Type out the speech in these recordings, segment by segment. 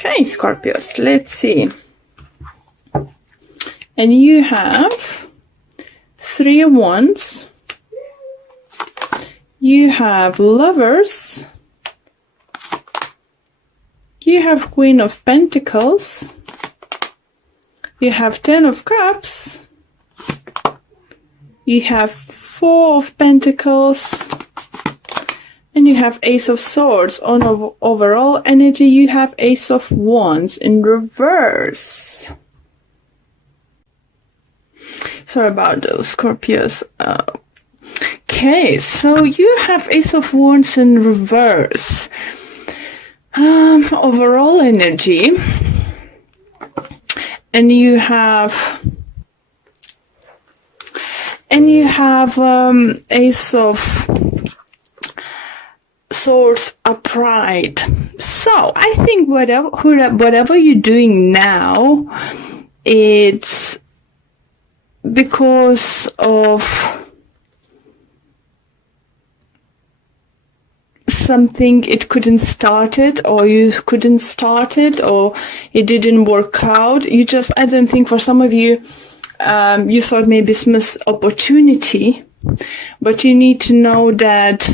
Okay, Scorpios, let's see. And you have 3 of Wands. You have Lovers. You have Queen of Pentacles. You have 10 of Cups. You have 4 of Pentacles. And you have Ace of Swords. On overall energy, you have Ace of Wands in reverse. Sorry about those, Scorpios. Okay, so you have Ace of Wands in reverse. Overall energy. And you have Ace of Swords upright. So I think whatever you're doing now, it's because of something it couldn't start it, or you couldn't start it, or it didn't work out. I don't think for some of you, you thought maybe it's missed opportunity, but you need to know that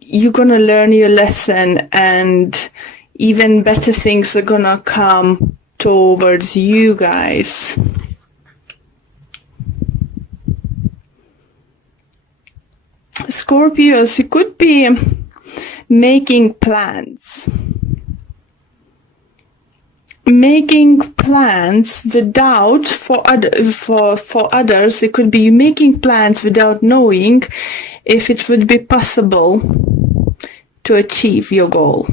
you're gonna learn your lesson, and even better things are gonna come towards you guys. Scorpios, you could be making plans. Making plans without, for others, it could be making plans without knowing if it would be possible to achieve your goal.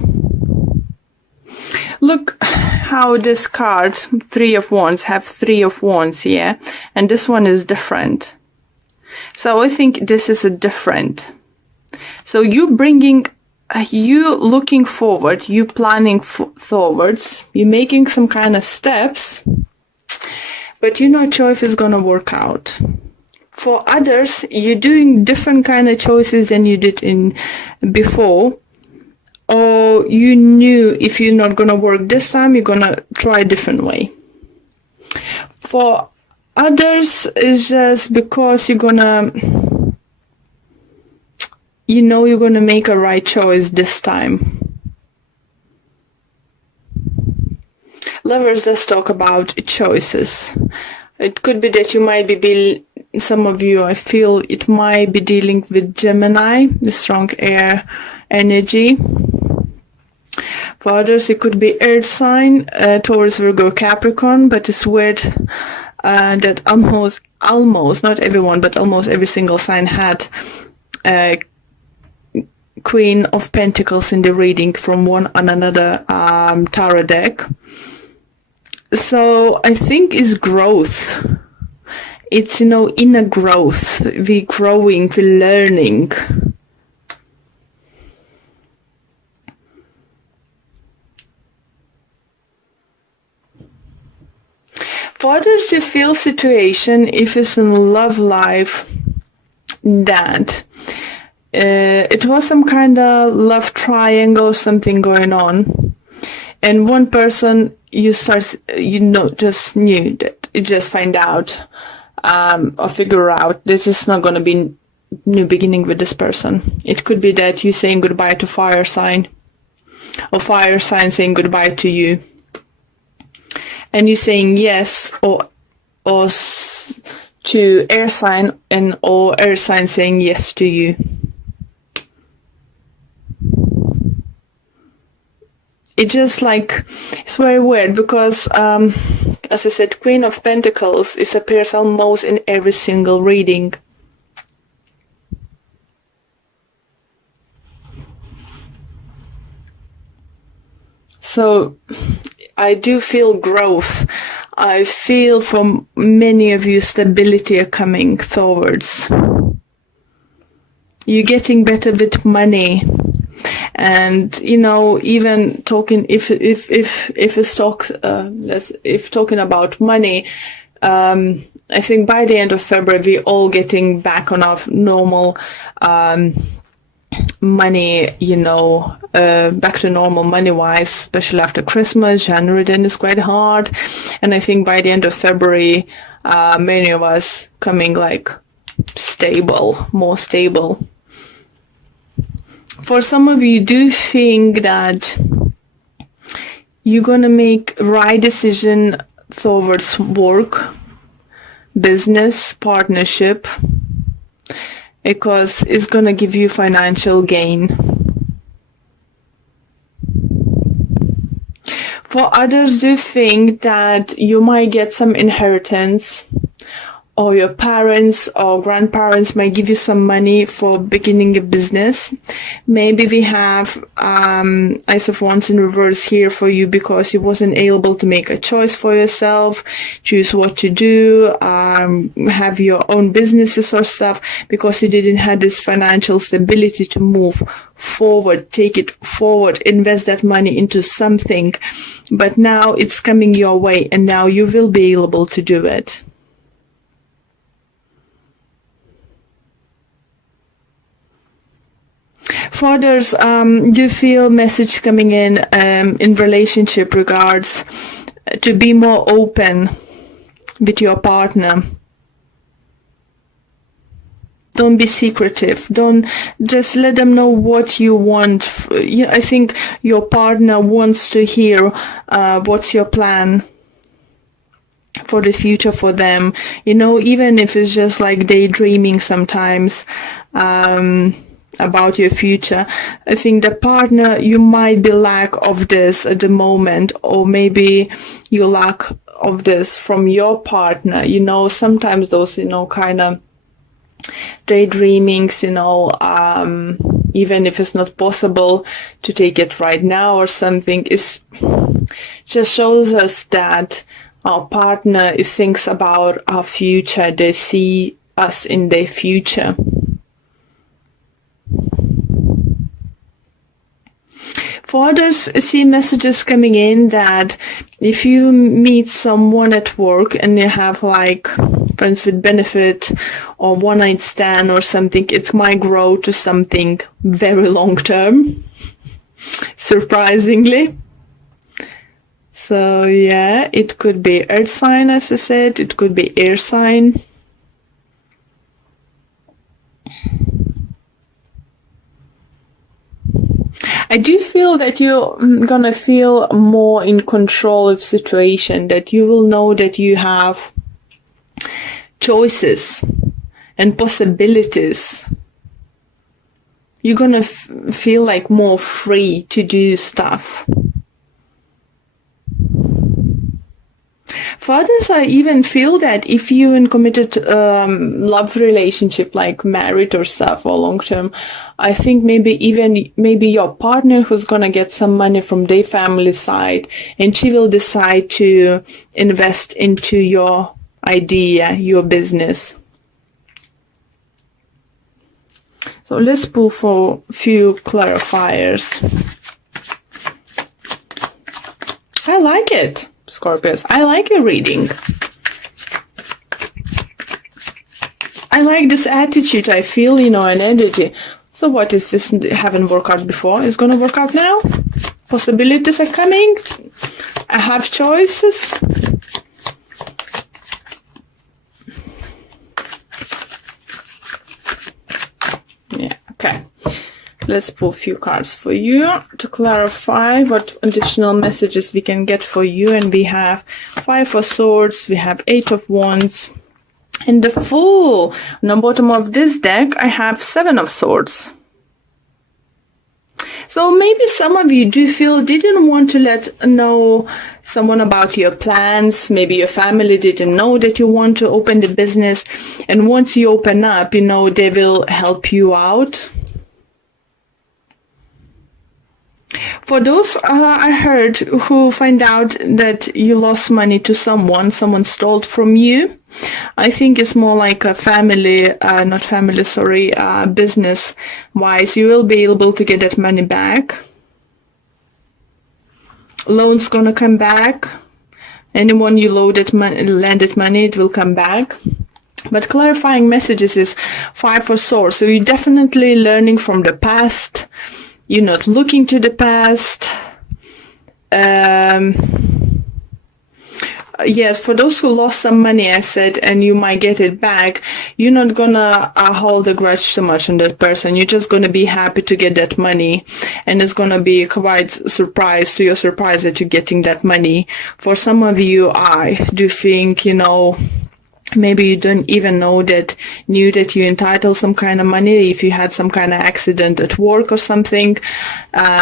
Look how this card, 3 of Wands, have 3 of Wands here, and this one is different. So I think this is a different. So you looking forward, you planning forwards, you making some kind of steps, but you're not sure if it's gonna work out. For others, you're doing different kind of choices than you did before, or you knew if you're not gonna work this time, you're gonna try a different way. For others, it's just because you're gonna make a right choice this time. Lovers, let's talk about choices. It could be that you might be some of you, I feel it might be dealing with Gemini, the strong air energy. For others, it could be earth sign, Taurus, Virgo, Capricorn, but it's weird that almost, not everyone, but almost every single sign had Queen of Pentacles in the reading from one and another tarot deck. So I think it's growth. It's, inner growth. We're growing, we're learning. For others, you feel situation, if it's in love life, that it was some kind of love triangle, something going on, and one person just knew that you just find out or figure out this is not going to be new beginning with this person. It could be that you're saying goodbye to fire sign, or fire sign saying goodbye to you, and you're saying yes or to air sign, or air sign saying yes to you. It's just it's very weird because, as I said, Queen of Pentacles appears almost in every single reading. So I do feel growth. I feel from many of you stability are coming towards. You're getting better with money. And even talking if talking about money, I think by the end of February we're all getting back on our normal money, back to normal money-wise, especially after Christmas. January then is quite hard. And I think by the end of February, many of us coming like more stable. For some of you, do think that you're gonna make right decision towards work, business, partnership, because it's gonna give you financial gain. For others, do think that you might get some inheritance, or your parents or grandparents might give you some money for beginning a business. Maybe we have Ice of Wands in reverse here for you because you wasn't able to make a choice for yourself, choose what to do, have your own businesses or stuff, because you didn't have this financial stability to move forward, take it forward, invest that money into something. But now it's coming your way, and now you will be able to do it. For others, do feel message coming in relationship regards to be more open with your partner. Don't be secretive. Don't just let them know what you want. I think your partner wants to hear what's your plan for the future for them. Even if it's just like daydreaming sometimes. About your future. I think the partner, you might be lack of this at the moment, or maybe you lack of this from your partner. Sometimes those, kind of daydreamings, even if it's not possible to take it right now or something, is just shows us that our partner thinks about our future. They see us in their future. For others, see messages coming in that if you meet someone at work and you have like friends with benefit or one night stand or something, it might grow to something very long term, surprisingly. So yeah, it could be earth sign, as I said, it could be air sign. I do feel that you're gonna feel more in control of situation, that you will know that you have choices and possibilities. You're gonna feel like more free to do stuff. For others, I even feel that if you're in committed love relationship, like married or stuff, or long term, I think maybe your partner who's gonna get some money from their family side, and she will decide to invest into your idea, your business. So let's pull for a few clarifiers. I like it. Scorpios, I like your reading. I like this attitude. I feel, an energy. So what if this haven't worked out before? It's gonna work out now? Possibilities are coming. I have choices. Yeah, okay. Let's pull a few cards for you to clarify what additional messages we can get for you. And we have 5 of Swords, we have 8 of Wands, and the Fool. On the bottom of this deck, I have 7 of Swords. So maybe some of you didn't want to let know someone about your plans. Maybe your family didn't know that you want to open the business. And once you open up, they will help you out. For those I heard who find out that you lost money to someone stole from you, I think it's more like a business wise. You will be able to get that money back. Loan's gonna come back. Anyone you landed money, it will come back. But clarifying messages is 5 of Swords. So you're definitely learning from the past. You're not looking to the past. Yes, for those who lost some money, I said, and you might get it back, you're not gonna hold a grudge so much on that person. You're just gonna be happy to get that money, and it's gonna be quite surprise to your surprise that you're getting that money. For some of you, I do think, maybe you don't even knew that you're entitled some kind of money if you had some kind of accident at work or something.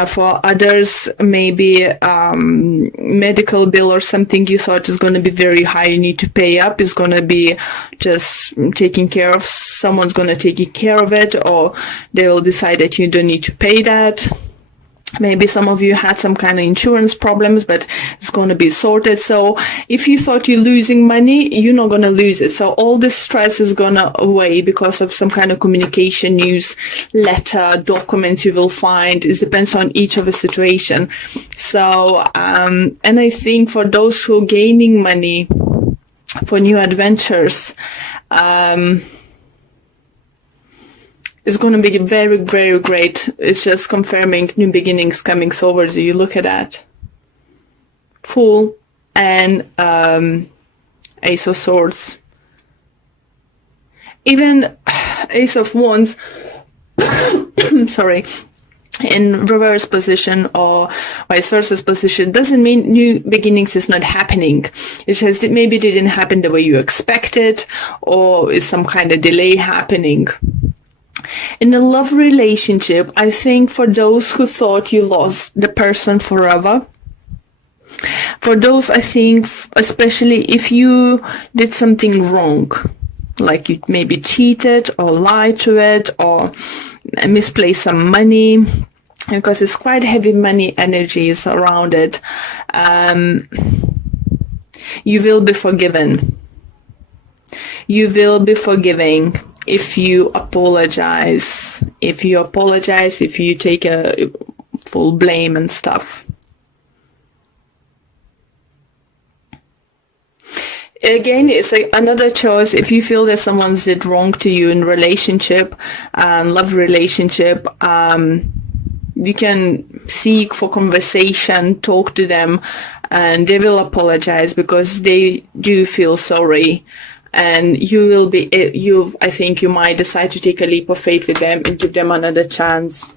For others, maybe medical bill or something you thought is going to be very high, you need to pay up, is going to be just taken care of. Someone's going to take care of it, or they will decide that you don't need to pay that. Maybe some of you had some kind of insurance problems, but it's going to be sorted. So if you thought you're losing money, you're not going to lose it. So all this stress is going to away because of some kind of communication, news, letter, documents you will find. It depends on each of the situation. So, and I think for those who are gaining money for new adventures, it's going to be very, very great. It's just confirming new beginnings coming towards you. Look at that. Fool and Ace of Swords. Even Ace of Wands, sorry, in reverse position or vice versa position doesn't mean new beginnings is not happening. It just maybe didn't happen the way you expected, or is some kind of delay happening. In a love relationship, I think for those who thought you lost the person forever, for those, I think, especially if you did something wrong, like you maybe cheated or lied to it or misplaced some money, because it's quite heavy money energies around it, you will be forgiven. You will be forgiving. If you apologize, if you take a full blame and stuff. Again, it's like another choice. If you feel that someone did wrong to you in relationship, love relationship, you can seek for conversation, talk to them, and they will apologize because they do feel sorry. And I think you might decide to take a leap of faith with them and give them another chance.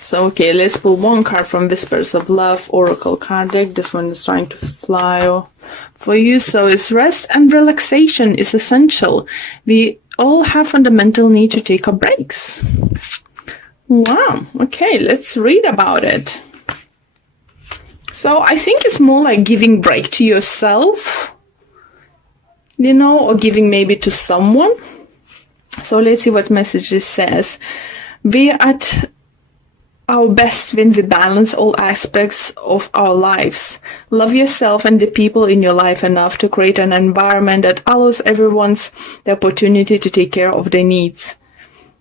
So, okay, let's pull one card from Whispers of Love Oracle card deck. This one is trying to fly for you. So it's rest and relaxation is essential. We all have fundamental need to take our breaks. Wow. Okay, let's read about it. So I think it's more like giving break to yourself, or giving maybe to someone. So let's see what message this says. We are at our best when we balance all aspects of our lives. Love yourself and the people in your life enough to create an environment that allows everyone the opportunity to take care of their needs.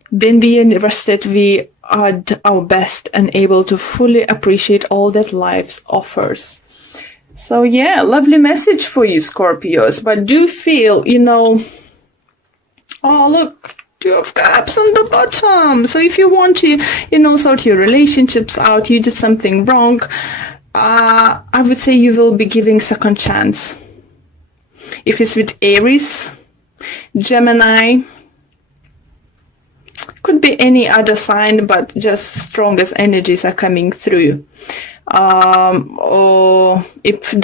When we are rested, we are at our best and able to fully appreciate all that life offers. So yeah, lovely message for you, Scorpios. But do feel, oh look, 2 of Cups on the bottom. So if you want to, sort your relationships out, you did something wrong, I would say you will be giving second chance. If it's with Aries, Gemini, could be any other sign, but just strongest energies are coming through. Or if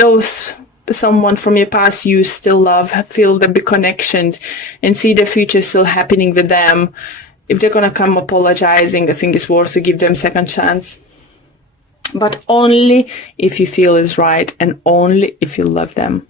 someone from your past you still love, feel the big connections and see the future still happening with them, if they're gonna come apologizing, I think it's worth to give them second chance. But only if you feel is right and only if you love them.